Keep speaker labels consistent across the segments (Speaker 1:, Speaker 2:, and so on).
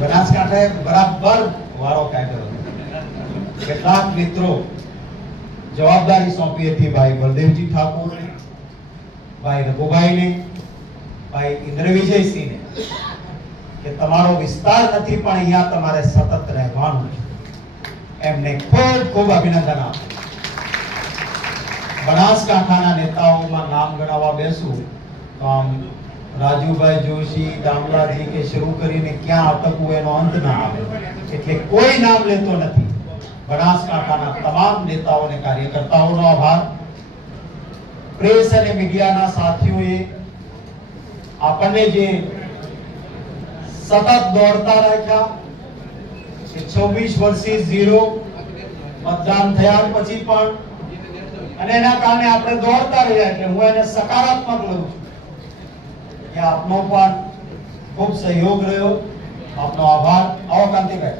Speaker 1: બનાસકાંઠાએ બરાબર વારો કાઢ્યો. કેટલાક મિત્રો જવાબદારી સોંપી હતી ભાઈ બલદેવજી ઠાકોરને, ભાઈ રઘુભાઈને, ભાઈ ઇન્દ્ર વિજયસિંહને કે તમારો વિસ્તાર નથી પણ અહીંયા તમારે સતત રહેવાનું છે. એમને ખૂબ ખૂબ અભિનંદન આપો. બનાસકાંઠાના નેતાઓમાં નામ ગણાવવા બેસું તો આમ રાજુભાઈ જોશી, દામલાજી કે શરૂ કરીને ક્યાં અટકવું એનો અંત ના આવે. એટલે કોઈ નામ લેતો નથી. બનાસકાંઠાના તમામ નેતાઓ અને કાર્યકર્તાઓનો આભાર. પ્રેસ અને મીડિયાના સાથીઓએ આપણને જે સતત દોડતા રાખ્યા કે 26 વર્ષથી ઝીરો મતદાન થયા પછી પણ, અને એના કારણે આપણે દોડતા રહ્યા એટલે હું એને સકારાત્મક લઉં છું. કે આપનો પણ ખૂબ સહયોગ રહ્યો. આપનો આભાર. આવો કાંતિભાઈ.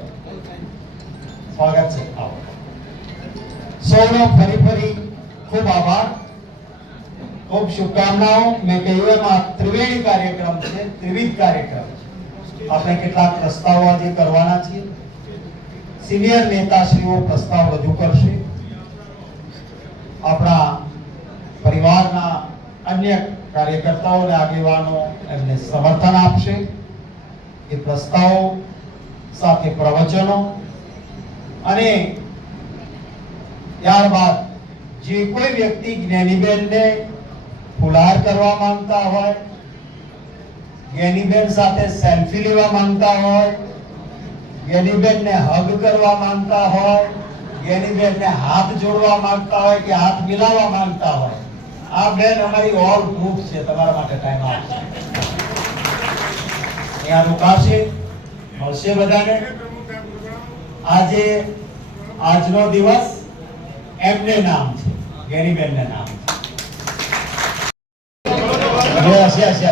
Speaker 1: સ્વાગત છે. આવો. સૌનો ફરી ફરી ખૂબ આભાર. ખૂબ શુભકામનાઓ. મેં કહ્યું એમાં ત્રિવેણી કાર્યક્રમ છે. ત્રિવિધ કાર્યક્રમ છે. આપણે કેટલાક પ્રસ્તાવો આજે કરવાના છીએ. સિનિયર નેતાશ્રીઓ પ્રસ્તાવ રજૂ કરશે. આપણા પરિવારના અન્ય કાર્યકર્તાઓ અને આગેવાનો એમને સમર્થન આપશે. એ પ્રસ્તાવો સાથે પ્રવચનો અને ત્યારબાદ જે કોઈ વ્યક્તિ જ્ઞાનીબેનને ફુલાર કરવા માંગતા હોય, જ્ઞાનીબેન સાથે સેલ્ફી લેવા માંગતા હોય, જ્ઞાનીબેનને હગ કરવા માંગતા હોય, જ્ઞાનીબેનને હાથ જોડવા માંગતા હોય કે હાથ મિલાવવા માંગતા હોય આ બેન અમારી ઓલ ગ્રુપ છે, તમારા માટે ટાઈમ આપશે ત્યાં રોકાશે, મળશે બધાને. આજે આજનો દિવસ એમને નામ છે જ્ઞાનીબેનને નામ છે. હશે હશે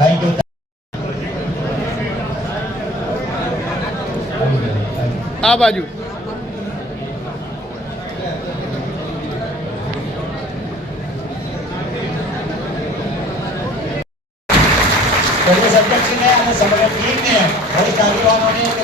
Speaker 1: યુ
Speaker 2: આ બાજુ
Speaker 1: પ્રદેશ અધ્યક્ષને અને સમગ્ર ટીમને વરિષ્ઠ આગેવાનોને અને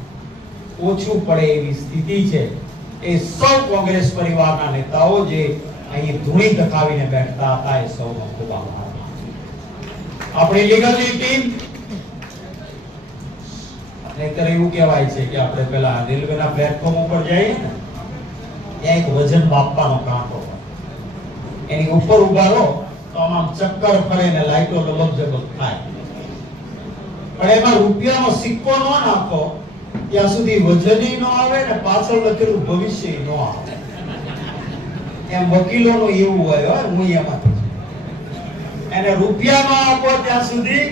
Speaker 1: ઓછું પડે એવી સ્થિતિ છે. એ સૌ કોંગ્રેસ પરિવારના નેતાઓ જે અહીં ધૂણી ધકાવીને બેઠતા હતા એ સૌનો ખૂબ આભાર. આપણી લીગલની ટીમ નહીતર એવું કહેવાય છે કે આપણે પેલા રેલવેના પ્લેટફોર્મ ઉપર જઈએ ને, ત્યાં એક વજન માપવાનો કાંટો એની ઉપર ઊભા રહો તો આમ ચક્કર ફરે ને લાઈટો લબક જબક થાય. પણ એમાં રૂપિયાનો સિક્કો ન નાખો ત્યાં સુધી વજન ન આવે ને પાછળ લખેલું ભવિષ્ય ન આવે. એમ વકીલોનું એવું હોય હો, એમાં એને રૂપિયામાં આપો ત્યાં સુધી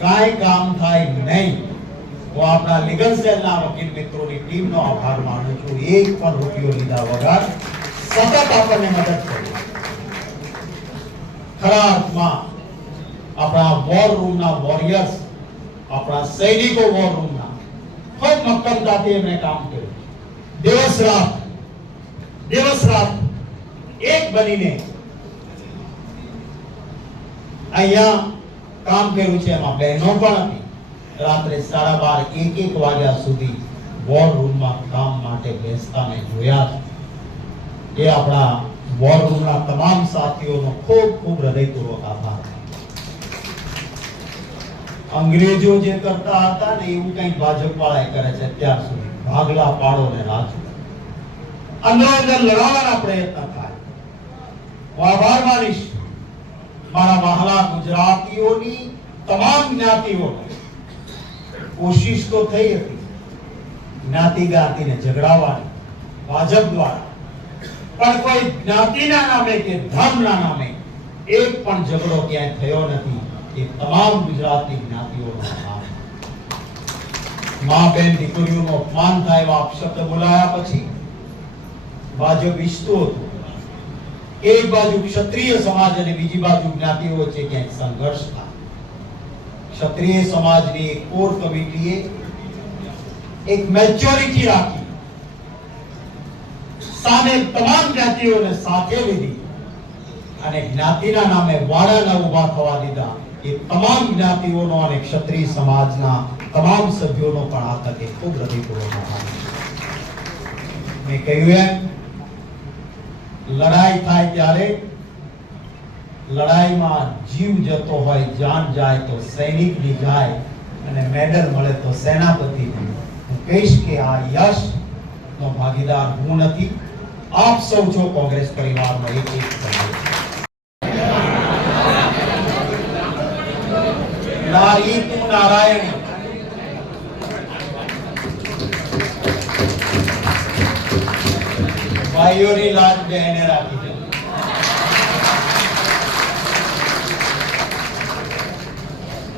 Speaker 1: કાંઈ કામ થાય નહીં. હું આપણા લીગલ સેલના વકીલ મિત્રોની ટીમનો આભાર માનું છું. એક પણ રૂપિયો લીધા વગર સતત આપણને મદદ કરી. ખરા અર્થમાં આપણા વોર રૂમના વોરિયર્સ આપણા સૈનિકો વોર રૂમના ખૂબ મક્કમતાથી એમણે કામ કર્યું. દિવસ રાત દિવસ રાત એક બનીને અહીંયા કામ કર્યું છે એમાં બહેનો પણ હતી. રાત્રે સાડા બાર, એક એક વાગ્યા સુધી વોર રૂમમાં કામ માટે બેસતા મેં જોયા એ આપણા વોર રૂમના તમામ સાથીઓનો ખૂબ ખૂબ હૃદયપૂર્વક આભાર. અંગ્રેજો જે કરતા હતા ને એવું કંઈક ભાજપ વાળા કરે છે અત્યાર સુધી. ભાગલા પાડો ને રાજુ અંદર અંદર લડાવવાના પ્રયત્ન થાય. હું આભાર માનીશ મારા વહાલા ગુજરાતીઓની તમામ જ્ઞાતિઓ કોશિશ તો થઈ હતી. જ્ઞાતિ જ્ઞાતિને ઝઘડાવવાની, ભાજપ દ્વારા. પણ કોઈ જ્ઞાતિના નામે કે ધર્મના નામે એક પણ ઝઘડો ક્યાંય થયો નથી. એ તમામ ગુજરાતની જ્ઞાતિઓનો અપમાન મા બેન દીકરીઓનો અપમાન થાય એવા અપશબ્દ બોલાયા પછી ભાજપ ઈચ્છતું હતું. એક બાજુ ક્ષત્રિય સમાજ અને બીજી બાજુ જ્ઞાતિઓ વચ્ચે ક્યાંક સંઘર્ષ થાય. ક્ષત્રિય સમાજની કોર કમિટીએ એક મેચ્યોરિટી રાખી. સામે તમામ જ્ઞાતિઓને સાથે લીધી અને જ્ઞાતિના નામે વાડા ન ઊભા થવા દીધા. એ તમામ જ્ઞાતિઓનો અને ક્ષત્રિય સમાજના તમામ સભ્યોનો પણ આ તકે ખૂબ હૃદયપૂર્વક આભાર. મેં કહ્યું એમ, લડાઈ થાય ત્યારે લડાઈમાં જીવ જતો હોય, જાન જાય તો સૈનિકની જાય અને મેડલ મળે તો સેનાપતિ હું કહીશ કે આ યશ નો ભાગીદાર હું નથી. આપ સૌ છો કોંગ્રેસ પરિવારનો એક એક સભ્ય નારી તું નારાયણ. ભાઈઓની લાજ બહેને રાખી છે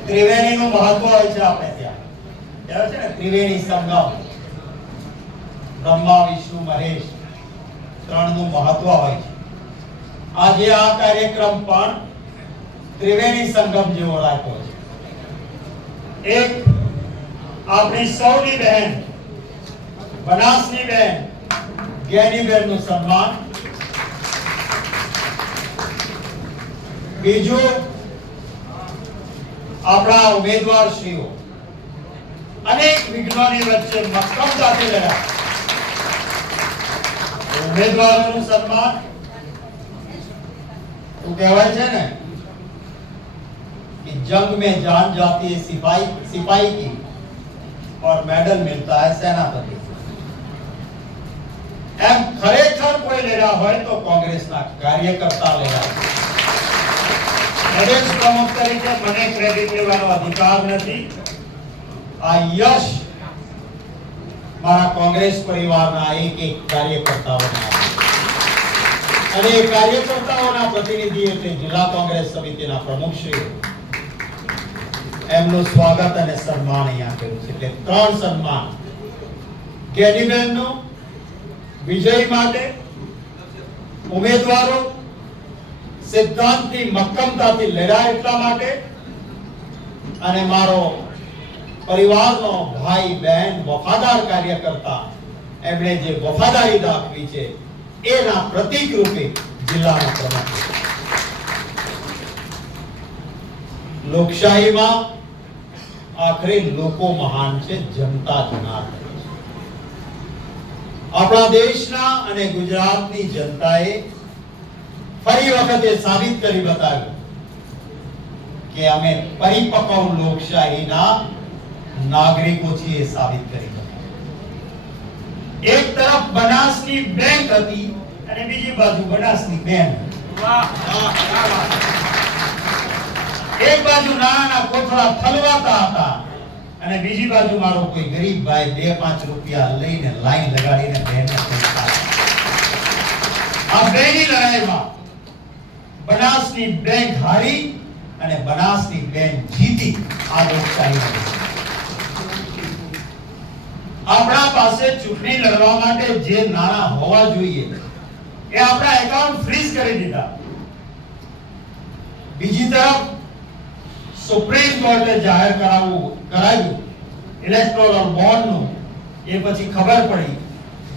Speaker 1: ત્રિવેણીનું મહત્વ હોય છે આપણે ત્યાં. બરાબર છે ને? ત્રિવેણી સંગમ. બ્રહ્મા, વિષ્ણુ, મહેશ ત્રણનું મહત્વ હોય છે. આજે આ કાર્યક્રમ પણ ત્રિવેણી સંગમ જેવો રાખ્યો છે. એક આપણી સૌની બહેન, બનાસની બહેન જ્ઞાની બહેનનું સન્માન. બીજું, આપણા ઉમેદવાર શ્રીઓ અનેક વિઘ્નોની વચ્ચે મક્કમતાથી લડ્યા ઉમેદવારોનું સન્માન એવું કહેવાય છે ને? कि जंग में जान जाती है सिपाही सिपाही की और मेडल मिलता है सेनापति को એમ ખરેખર કોઈ લેડા હોય તો કોંગ્રેસના કાર્યકર્તા લેડા છે. પ્રદેશ પ્રમુખ તરીકે મને ક્રેડિટ લેવાનો અધિકાર નથી આ યશ મારા કોંગ્રેસ પરિવારના એક એક કાર્યકર્તાઓને આપે છે. અને એ કાર્યકર્તાઓના પ્રતિનિધિ એટલે જિલ્લા કોંગ્રેસ સમિતિના પ્રમુખશ્રીઓ એમનું સ્વાગત અને સન્માન અહીંયા કર્યું છે. એટલે ત્રણ સન્માન. કેનીબેનનું વિજય માટે, ઉમેદવારો સિદ્ધાંતની મક્કમતાથી લડ્યા એટલા માટે, અને મારો પરિવારનો ભાઈ બહેન વફાદાર કાર્યકર્તા, એમણે જે વફાદારી દાખવી છે, એના પ્રતીક રૂપે જિલ્લાના પ્રમુખ. લોકશાહીમાં આખરે લોકો મહાન છે, જનતા જનાર્દન આપણા દેશના અને ગુજરાતની જનતાએ ફરી વખતે સાબિત કરી બતાવ્યું કે અમે પરિપક્વ લોકશાહીના નાગરિકો છીએ સાબિત કરી એક તરફ બનાસની બેંક હતી અને બીજી બાજુ બનાસની બેન એક બાજુ નાના કોથળા ફલવાતા હતા અને બીજી બાજુ મારો કોઈ ગરીબ ભાઈ બે પાંચ રૂપિયા લઈને લાઈન લગાડીને બેનને આ બેની લડાઈમાં બનાસની બેંક હારી અને બનાસની બેન જીતી. આ લોકશાહી આપણા પાસે ચૂંટણી લડવા માટે જે નાણાં હોવા જોઈએ એ આપણા એકાઉન્ટ ફ્રીઝ કરી દીધા. બીજી તરફ સુપ્રીમ કોર્ટે જાહેર કરાવવું કરાવ્યું ઇલેક્ટોરલ બોન્ડનું એ પછી ખબર પડી.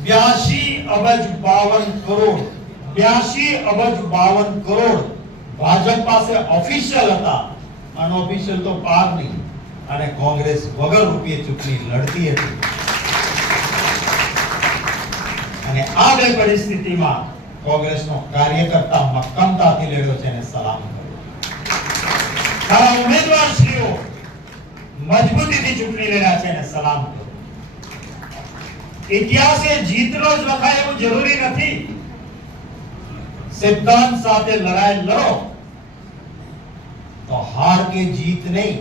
Speaker 1: બ્યાસી અબજ બાવન કરોડ. બ્યાસી અબજ બાવન કરોડ ભાજપ પાસે ઓફિશિયલ હતા. અનઓફિશિયલ તો પાર નહીં. અને કોંગ્રેસ વગર રૂપિયે ચૂંટણી લડતી હતી. અને આ બે પરિસ્થિતિમાં કોંગ્રેસનો કાર્યકર્તા મક્કમતાથી લડ્યો છે અને સલામ કર્યો. તારા ઉમેદવારશ્રીઓ મજબૂતીથી ચૂંટણી લડ્યા છે અને સલામ ઇતિહાસે જીતનો જ લખાય એવું જરૂરી નથી. સિદ્ધાંત સાથે લડાઈ લડો. તો હાર કે જીત નહીં.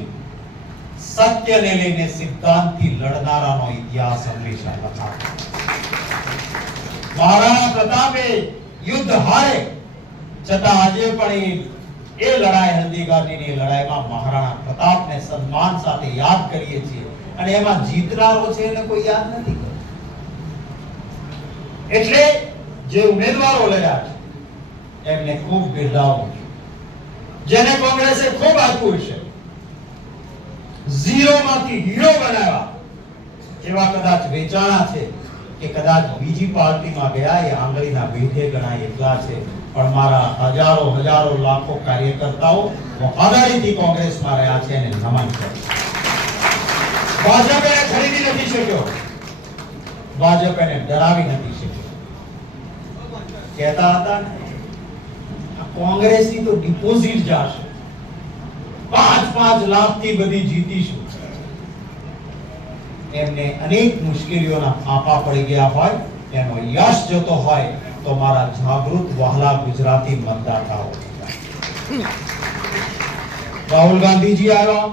Speaker 1: સત્યને લઈને સિદ્ધાંતથી લડનારાનો ઇતિહાસ હંમેશા લખાય મહારાણા પ્રતાપે યુદ્ધ હારે, છતાં આજે પણ એ એ લડાઈ હલ્દીઘાટીની લડાઈમાં મહારાણા પ્રતાપને સન્માન સાથે યાદ કરીએ છીએ. અને એમાં જીતનારો છે એને કોઈ યાદ નથી. એટલે જે ઉમેદવારો લડ્યા છે, એમને ખૂબ બિરદાવું છે. જેને કોંગ્રેસે ખૂબ આપ્યું છે. ઝીરો માંથી હીરો બનાવ્યા. એવા કદાચ વેચાણા છે કે કદાચ બીજી પાર્ટીમાં ગયા, એ આંગળીના ભેટે ગણાય એટલા છે. પણ મારા હજારો હજારો લાખો કાર્યકર્તાઓ વફાદારીથી કોંગ્રેસમાં રહ્યા છે અને નમન છે. ભાજપ એને ખરીદી નથી શક્યો. ભાજપ એને ડરાવી નથી શક્યો. કહેતા હતા ને તો ડિપોઝિટ જશે પાંચ પાંચ લાખથી બધી જીતીશું. એમને અનેક મુશ્કેલીઓના ફાંફા પડી ગયા હોય, એનો યશ જતો હોય તો મારા જાગૃત વહાલા ગુજરાતી મતદાતાઓ રાહુલ ગાંધીજી આવ્યા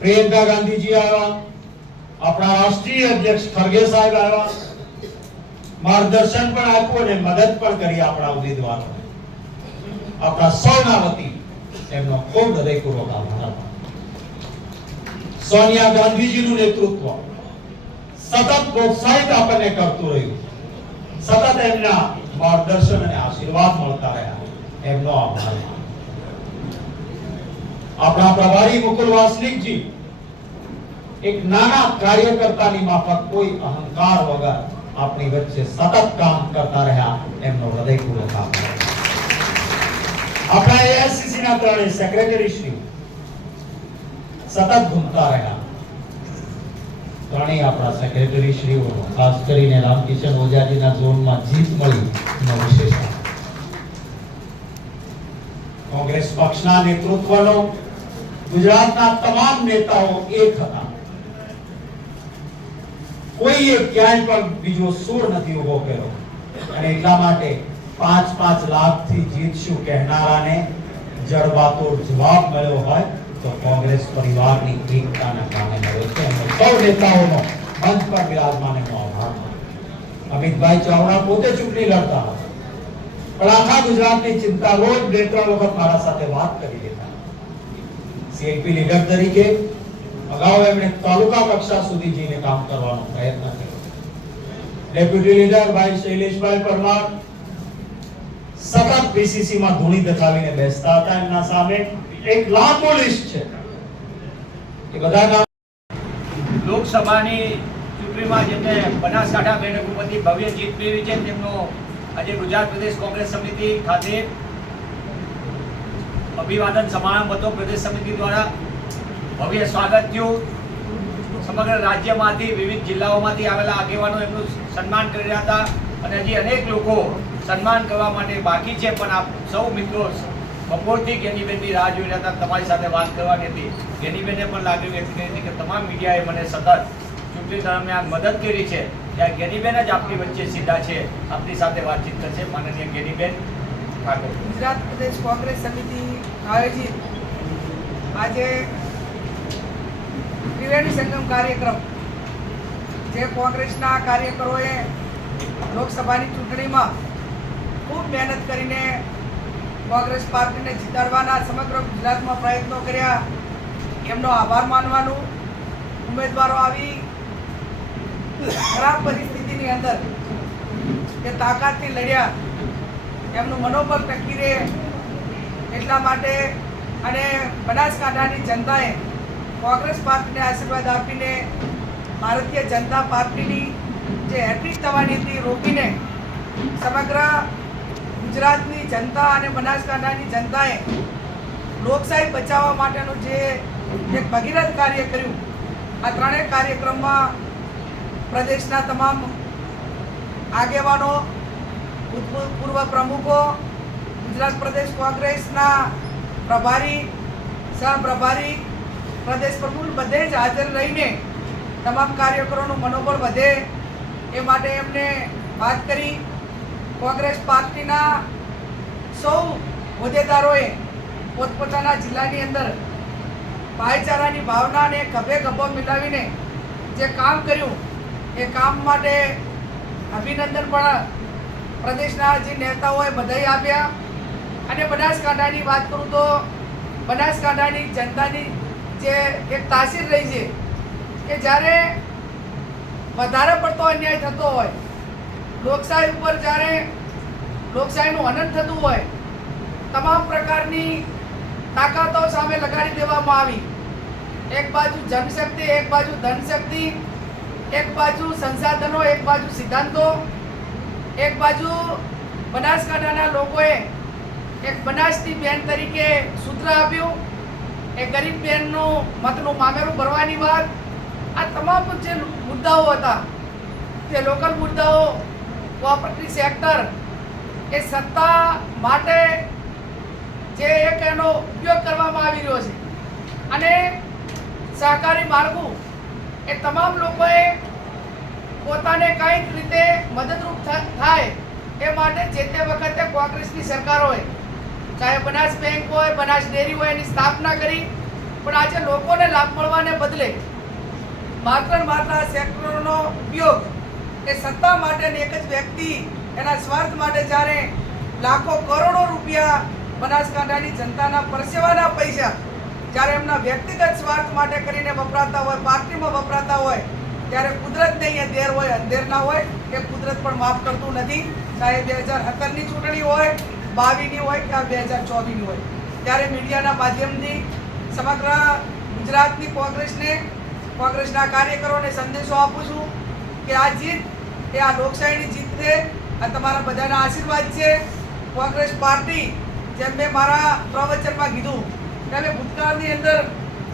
Speaker 1: પ્રિયંકા ગાંધીજી આવ્યા આપણા રાષ્ટ્રીય અધ્યક્ષ ખરગે સાહેબ આવ્યા માર્ગદર્શન પણ આપ્યું અને મદદ પણ કરી આપણા ઉમેદવારો આપણા સૌના વતી એમનો ખૂબ હૃદયપૂર્વક આભાર આપું. સોનિયા ગાંધીજીનું નેતૃત્વ સતત પ્રોત્સાહિત આપણને કરતું રહ્યું સતત એમના માર્ગદર્શન અને આશીર્વાદ મળતા રહ્યા એમનો આભાર આપણા પ્રભારી મુકુલ વાસનિકજી એક નાના કાર્યકર્તાની માફક કોઈ અહંકાર વગર આપણી વચ્ચે સતત કામ કરતા રહ્યા એમનો હૃદયપૂર્વક આભાર આપણા એઆઈસીસી ના ત્રણેય સેક્રેટરી શ્રી સતત ઘૂમતા રહ્યા ત્રણેય આપણા સેક્રેટરી શ્રીઓ, ખાસ કરીને રામકિશન ઓઝાજીના ઝોનમાં જીત મળી એનો વિશેષ કોંગ્રેસ પક્ષના નેતૃત્વનો ગુજરાતના તમામ નેતાઓ એક હતા. કોઈએ ક્યાંય પણ બીજો સૂર નથી ઊભો કર્યો. અને એટલા માટે પાંચ પાંચ લાખથી જીતશું કહેનારાને જડબાતોડ જવાબ મળ્યો હોય તો કોંગ્રેસ પરિવારની એકતાના કામે મળ્યો છે અને સૌ નેતાઓનો મંચ પર બિરાજમાન એનો આભાર અમિતભાઈ ચાવડા પોતે ચૂંટણી લડતા હતા. પણ આખા ગુજરાતની ચિંતા રોજ બે ત્રણ વખત મારા સાથે વાત કરી લેતા સીએલપી લીડર તરીકે અગાઉ એમણે તાલુકા કક્ષા સુધી જઈને કામ કરવાનો પ્રયત્ન કર્યો. ડેપ્યુટી લીડર ભાઈ શૈલેષભાઈ પરમાર સતત પીસીસીમાં ધૂણી દખાવીને બેસતા હતા એમના સામે. એક લાંબો લિસ્ટ છે. એ બધા નામ
Speaker 3: લોકસભાની ચૂંટણીમાં જેમને બનાસકાંઠા બેઠક ઉપરથી ભવ્ય જીત મેળવી છે, તેમનો આજે ગુજરાત પ્રદેશ કોંગ્રેસ સમિતિ ખાતે અભિવાદન સમારંભ હતો. પ્રદેશ સમિતિ દ્વારા ભવ્ય સ્વાગત થયું. સમગ્ર રાજ્યમાંથી, વિવિધ જિલ્લાઓમાંથી આવેલા આગેવાનો એમનું સન્માન કરી રહ્યા હતા. અને હજી અનેક લોકો સન્માન કરવા માટે બાકી છે, પણ આપ સૌ મિત્રો બપોરથી ગેનીબેનની રાહ જોઈ રહ્યા હતા. તમારી સાથે વાત કરવાની હતી. ગેનીબેને પણ લાગણી વ્યક્ત કરી હતી કે તમામ મીડિયાએ મને સતત ચૂંટણી દરમિયાન મદદ કરી છે. ત્યાં ગેનીબેન જ આપણી વચ્ચે સીધા છે. આપની સાથે વાતચીત થશે માનનીય ગેનીબેન ઠાકોર.
Speaker 4: ગુજરાત પ્રદેશ કોંગ્રેસ સમિતિ આયોજિત આજે ત્રિવેણી સંગમ કાર્યક્રમ, જે કોંગ્રેસના કાર્યકરોએ લોકસભાની ચૂંટણીમાં ખૂબ મહેનત કરીને કોંગ્રેસ પાર્ટીને જીતાડવાના સમગ્ર ગુજરાતમાં પ્રયત્નો કર્યા. એમનો આભાર માનવાનું. ઉમેદવારો આવી ખરાબ પરિસ્થિતિની અંદર જે તાકાતથી લડ્યા, એમનું મનોબળ ટકી રહે એટલા માટે અને બનાસકાંઠાની જનતાએ કોંગ્રેસ પાર્ટીને આશીર્વાદ આપીને ભારતીય જનતા પાર્ટીની જે હેટ્રિક થવાની હતી, રોકીને સમગ્ર ગુજરાતની જનતા અને બનાસકાંઠાની જનતાએ લોકશાહી બચાવવા માટેનું જે એક ભગીરથ કાર્ય કર્યું, આ ત્રણેય કાર્યક્રમમાં પ્રદેશના તમામ આગેવાનો, ભૂતપૂર્વ પ્રમુખો, ગુજરાત પ્રદેશ કોંગ્રેસના પ્રભારી સહપ્રભારી પ્રદેશ પ્રમુખ બધે જ હાજર રહીને તમામ કાર્યકરોનું મનોબળ વધે એ માટે એમને વાત કરી. કોંગ્રેસ પાર્ટીના સૌ હોદ્દેદારોએ પોતપોતાના જિલ્લાની અંદર ભાઈચારાની ભાવનાને ખભે ખભો મિલાવીને જે કામ કર્યું, એ કામ માટે અભિનંદન પણ પ્રદેશના જે નેતાઓએ બધાઈ આપ્યા. અને બનાસકાંઠાની વાત કરું તો બનાસકાંઠાની જનતાની જે એક તાસીર રહી છે, કે જ્યારે વધારે પડતો અન્યાય થતો હોય લોકશાહી ઉપર જ્યારે લોકશાહીનું હનન થતું હોય, તમામ પ્રકારની તાકાતો સામે લગાડી દેવામાં આવી. એક બાજુ જનશક્તિ, એક બાજુ ધનશક્તિ, એક બાજુ સંસાધનો, એક બાજુ સિદ્ધાંતો, એક બાજુ બનાસકાંઠાના લોકોએ એક બનાસની બેન તરીકે સૂત્ર આપ્યું. એ ગરીબ બેનનું મતનું મામેરું ભરવાની વાત. આ તમામ જે મુદ્દાઓ હતા, તે લોકલ મુદ્દાઓ કોઓપરેટિવ સેક્ટર એ સત્તા માટે જે એક એનો ઉપયોગ કરવામાં આવી રહ્યો છે. અને સહકારી માળખું એ તમામ લોકોએ પોતાને કંઈક રીતે મદદરૂપ થાય એ માટે જે તે વખતે કોંગ્રેસની સરકાર હોય, ચાહે બનાસ બેંક હોય, બનાસ ડેરી હોય એની સ્થાપના કરી, પણ આજે લોકોને લાભ મળવાને બદલે માત્ર માત્ર સેક્ટરનો ઉપયોગ એ સત્તા માટેની એક જ વ્યક્તિ એના સ્વાર્થ માટે જ્યારે લાખો કરોડો રૂપિયા બનાસકાંઠાની જનતાના પરસેવાના પૈસા જ્યારે એમના વ્યક્તિગત સ્વાર્થ માટે કરીને વપરાતા હોય, પાર્ટીમાં વપરાતા હોય, ત્યારે કુદરતને અહીંયા દેર હોય, અંધેર ના હોય, કે કુદરત પણ માફ કરતું નથી. ચાહે બે હજાર સત્તરની ચૂંટણી હોય, બાવીની હોય કે બે હજાર ચોવીસની હોય. ત્યારે મીડિયાના માધ્યમથી સમગ્ર ગુજરાતની કોંગ્રેસને, કોંગ્રેસના કાર્યકરોને સંદેશો આપું છું કે આ જીત એ આ લોકશાહીની જીત છે આ તમારા બધાના આશીર્વાદ છે. કોંગ્રેસ પાર્ટી, જેમ મેં મારા પ્રવચનમાં કીધું, કે અમે ભૂતકાળની અંદર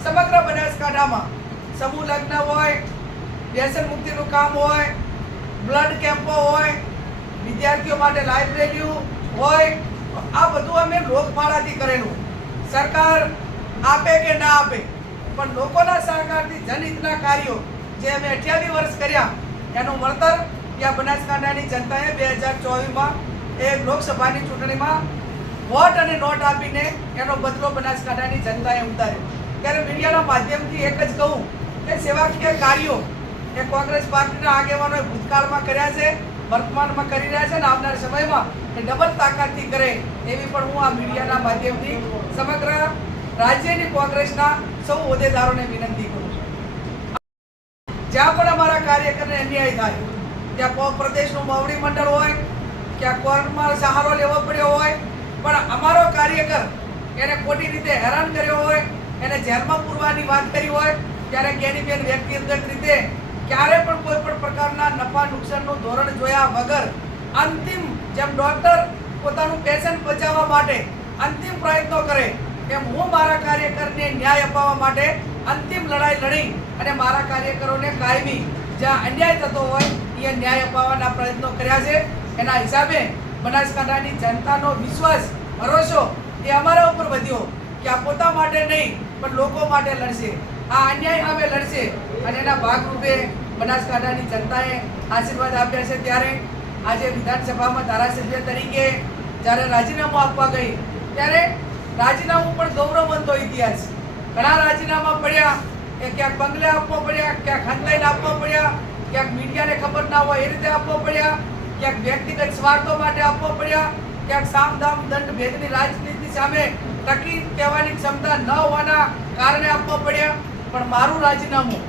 Speaker 4: સમગ્ર બનાસકાંઠામાં સમૂહ લગ્ન હોય, વ્યસન મુક્તિનું કામ હોય બ્લડ કેમ્પો હોય, વિદ્યાર્થીઓ માટે લાઇબ્રેરીઓ હોય આ બધું અમે લોકમાળાથી કરેલું. સરકાર આપે કે ના આપે, પણ લોકોના સહકારથી જનહિતના કાર્યો જે અમે અઠ્યાવીસ વર્ષ કર્યા, એનું વળતર ત્યાં બનાસકાંઠાની જનતાએ બે હજાર ચોવીસમાં એ લોકસભાની ચૂંટણીમાં વોટ અને નોટ આપીને એનો બદલો બનાસકાંઠાની જનતાએ ઉતાર્યો. ત્યારે મીડિયાના માધ્યમથી એક જ કહું કે સેવાકીય કાર્યો એ કોંગ્રેસ પાર્ટીના આગેવાનોએ ભૂતકાળમાં કર્યા છે, વર્તમાનમાં કરી રહ્યા છે અને આવનાર સમયમાં એ ડબલ તાકાતથી કરે એવી પણ હું આ મીડિયાના માધ્યમથી સમગ્ર રાજ્યની કોંગ્રેસના સૌ હોદ્દેદારોને વિનંતી કરું છું. જ્યાં પણ અમારા કાર્યકરને અન્યાય થાય ત્યાં કો પ્રદેશનું મવડી મંડળ હોય ક્યાં કોર્ટમાં સહારો લેવો પડ્યો હોય, પણ અમારો કાર્યકર એને ખોટી રીતે હેરાન કર્યો હોય, એને જેલમાં પૂરવાની વાત કરી હોય, ત્યારે કેનીબેન વ્યક્તિગત રીતે ક્યારે પણ કોઈ પણ પ્રકારના નફા નુકસાનનું ધોરણ જોયા વગર અંતિમ જેમ ડોક્ટર પોતાનું પેશન્ટ બચાવવા માટે અંતિમ પ્રયત્નો કરે એમ હું મારા કાર્યકરને ન્યાય અપાવવા માટે અંતિમ લડાઈ લડી અને મારા કાર્યકરોને કાયમી જ્યાં અન્યાય થતો હોય એ ન્યાય અપાવવાના પ્રયત્નો કર્યા છે. એના હિસાબે બનાસકાંઠાની જનતાનો વિશ્વાસ, ભરોસો એ અમારા ઉપર વધ્યો કે આ પોતા માટે નહીં, પણ લોકો માટે લડશે. આ અન્યાય સામે લડશે અને એના ભાગરૂપે બનાસકાંઠાની જનતાએ આશીર્વાદ આપ્યા છે. ત્યારે આજે વિધાનસભામાં ધારાસભ્ય તરીકે જ્યારે રાજીનામું આપવા ગઈ, ત્યારે રાજીનામું પણ ગૌરવવંતો ઇતિહાસ. ઘણા રાજીનામા પડ્યા, એ ક્યાંક બંગલે આપવા પડ્યા, ક્યાંક હંતાઈને આપવા પડ્યા ક્યાંક મીડિયાને ખબર ના હોય એ રીતે આપવા પડ્યા, ક્યાંક વ્યક્તિગત સ્વાર્થો માટે આપવા પડ્યા, ક્યાંક સામધામ દંડ ભેદની રાજનીતિ સામે ટકી કહેવાની ક્ષમતા ન હોવાના કારણે આપવા પડ્યા. પણ મારું રાજીનામું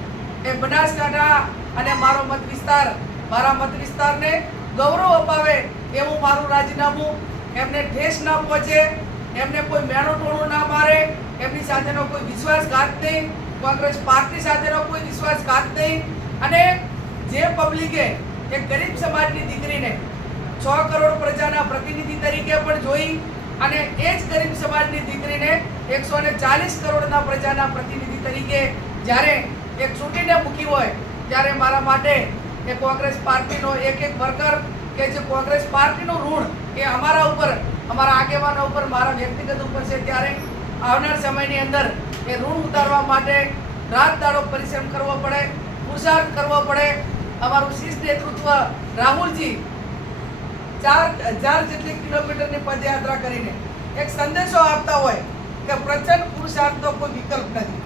Speaker 4: એ બનાસકાંઠા અને મારો મત વિસ્તાર, મારા મત વિસ્તારને ગૌરવ અપાવે એવું મારું રાજીનામું. એમને ઠેસ ના પહોંચે, એમને કોઈ મેણો ટોણો ના મારે, એમની સાથેનો કોઈ વિશ્વાસઘાત નહીં. કોંગ્રેસ પાર્ટી સાથેનો કોઈ વિશ્વાસઘાત નહીં. જે પબ્લિકે એક ગરીબ સમાજની દીકરીને છ કરોડ પ્રજાના પ્રતિનિધિ તરીકે પણ જોઈ અને એ જ ગરીબ સમાજની દીકરીને એકસો ને ચાલીસ કરોડના પ્રજાના પ્રતિનિધિ તરીકે જ્યારે એક ચૂંટીને મૂકી હોય, ત્યારે મારા માટે એ કોંગ્રેસ પાર્ટીનો એક એક વર્કર કે જે કોંગ્રેસ પાર્ટીનું ઋણ એ અમારા ઉપર, અમારા આગેવાનો ઉપર, મારા વ્યક્તિગત ઉપર છે, ત્યારે આવનાર સમયની અંદર એ ઋણ ઉતારવા માટે રાત દાડો પરિશ્રમ કરવો પડે પુરુષાર્થ કરવો પડે અમારું શિસ્ત નેતૃત્વ રાહુલજી ચાર હજાર જેટલી કિલોમીટરની પદયાત્રા કરીને એક સંદેશો આપતા હોય કે પ્રચંડ પુરુષાર્થનો કોઈ વિકલ્પ નથી.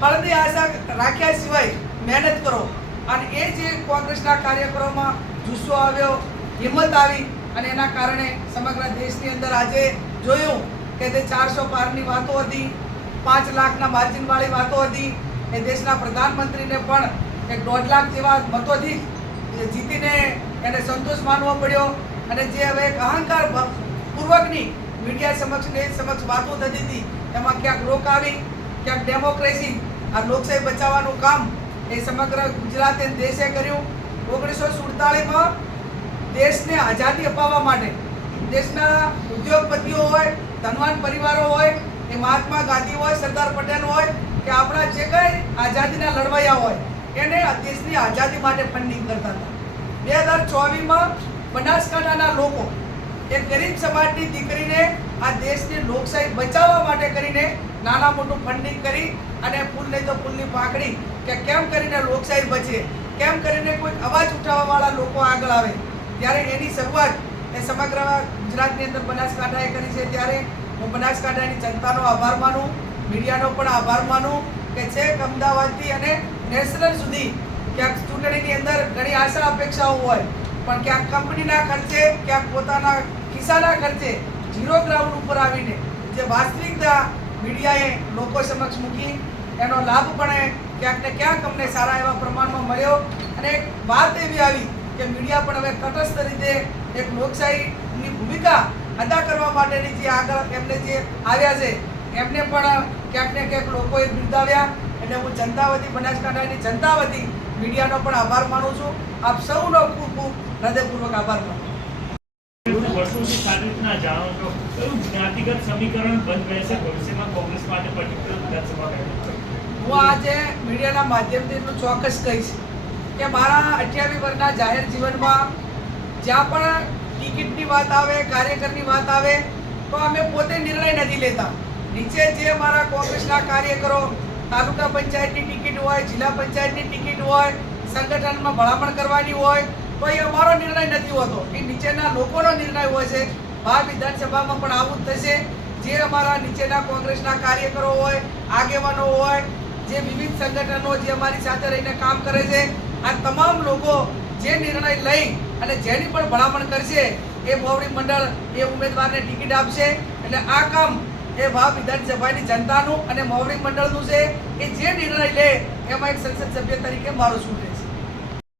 Speaker 4: ફળની આશા રાખ્યા સિવાય મહેનત કરો. અને એ જે કોંગ્રેસના કાર્યક્રમોમાં જુસ્સો આવ્યો, હિંમત આવી અને એના કારણે સમગ્ર દેશની અંદર આજે જોયું કે તે ચારસો પારની વાતો હતી, પાંચ લાખના માર્જિનવાળી વાતો હતી. એ દેશના પ્રધાનમંત્રીને પણ એક દોઢ લાખ જેવા મતોથી જીતીને એને સંતોષ માનવો પડ્યો અને જે હવે એક અહંકાર પૂર્વકની મીડિયા સમક્ષ ને સમક્ષ વાતો થતી હતી, એમાં ક્યાંક રોક આવી, ક્યાંક ડેમોક્રેસી, આ લોકશાહી બચાવવાનું કામ એ સમગ્ર ગુજરાતે દેશે કર્યું. ઓગણીસો સુડતાલીસમાં દેશને આઝાદી અપાવવા માટે દેશના ઉદ્યોગપતિઓ હોય, ધનવાન પરિવારો હોય, એ મહાત્મા ગાંધી હોય, સરદાર પટેલ હોય, કે આપણા જે કંઈ આઝાદીના લડવૈયા હોય એને દેશની આઝાદી માટે ફંડિંગ કરતા હતા. બે હજાર ચોવીસમાં બનાસકાંઠાના લોકો એ ગરીબ સમાજની દીકરીને આ દેશની લોકશાહી બચાવવા માટે કરીને નાના મોટું ફંડિંગ કરી અને ફૂલ તો ફૂલની પાકડી કે કેમ કરીને લોકશાહી બચે, કેમ કરીને કોઈ અવાજ ઉઠાવવાવાળા લોકો આગળ આવે, ત્યારે એની શરૂઆત એ સમગ્ર ગુજરાતની અંદર બનાસકાંઠાએ કરી છે. ત્યારે હું બનાસકાંઠાની જનતાનો આભાર માનું, મીડિયાનો પણ આભાર માનું કે છેક અમદાવાદથી અને નેશનલ સુધી ક્યાંક ચૂંટણીની અંદર ઘણી આશા અપેક્ષાઓ હોય, પણ ક્યાંક કંપનીના ખર્ચે, ક્યાંક પોતાના ખિસ્સાના ખર્ચે ઝીરો ગ્રાઉન્ડ ઉપર આવીને જે વાસ્તવિકતા મીડિયાએ લોકો સમક્ષ મૂકી, એનો લાભ પણ ક્યાંક ને ક્યાંક અમને સારા એવા પ્રમાણમાં મળ્યો. અને એક વાત એવી આવી કે મીડિયા પણ હવે તટસ્થ રીતે એક લોકશાહીની ભૂમિકા અદા કરવા માટેની જે આગળ એમને જે આવ્યા છે, એમને પણ ક્યાંક ને ક્યાંક લોકોએ બિરદાવ્યા. એટલે હું જનતા વતી બનાસકાંઠાની જનતા વતી મીડિયાનો પણ આભાર માનું છું. આપ સૌનો ખૂબ ખૂબ હૃદયપૂર્વક આભાર માનું
Speaker 5: વર્ષોથી સારી રીતના જાણો છો. કયું જ્ઞાતિગત સમીકરણ બંધ રહેશે? ભવિષ્યમાં કોંગ્રેસ માટે પર્ટિક્યુલર વિધાનસભા
Speaker 4: હું આજે મીડિયાના માધ્યમથી એટલું ચોક્કસ કહીશ કે મારા અઠ્યાવીસ વર્ષના જાહેર જીવનમાં જ્યાં પણ ટિકિટની વાત આવે કાર્યકરની વાત આવે તો અમે પોતે નિર્ણય નથી લેતા. નીચે જે મારા કોંગ્રેસના કાર્યકરો તાલુકા પંચાયતની ટિકિટ હોય, જિલ્લા પંચાયતની ટિકિટ હોય, સંગઠનમાં ભલામણ કરવાની હોય તો એ અમારો નિર્ણય નથી હોતો. એ નીચેના લોકોનો નિર્ણય હોય છે. આ વિધાનસભામાં પણ આવું જ થશે. જે અમારા નીચેના કોંગ્રેસના કાર્યકરો હોય, આગેવાનો હોય, જે વિવિધ સંગઠનો જે અમારી સાથે રહીને કામ કરે છે, આ તમામ લોકો જે નિર્ણય લઈ અને જેની પણ ભલામણ કરશે, એ મોવડી મંડળ એ ઉમેદવારને ટિકિટ આપશે. એટલે આ કામ એ વા વિધાનસભાની જનતાનું અને મૌલિક મંડળનું છે એ જે નિર્ણય લે, એમાં એક સંસદ સભ્ય તરીકે મારું છું.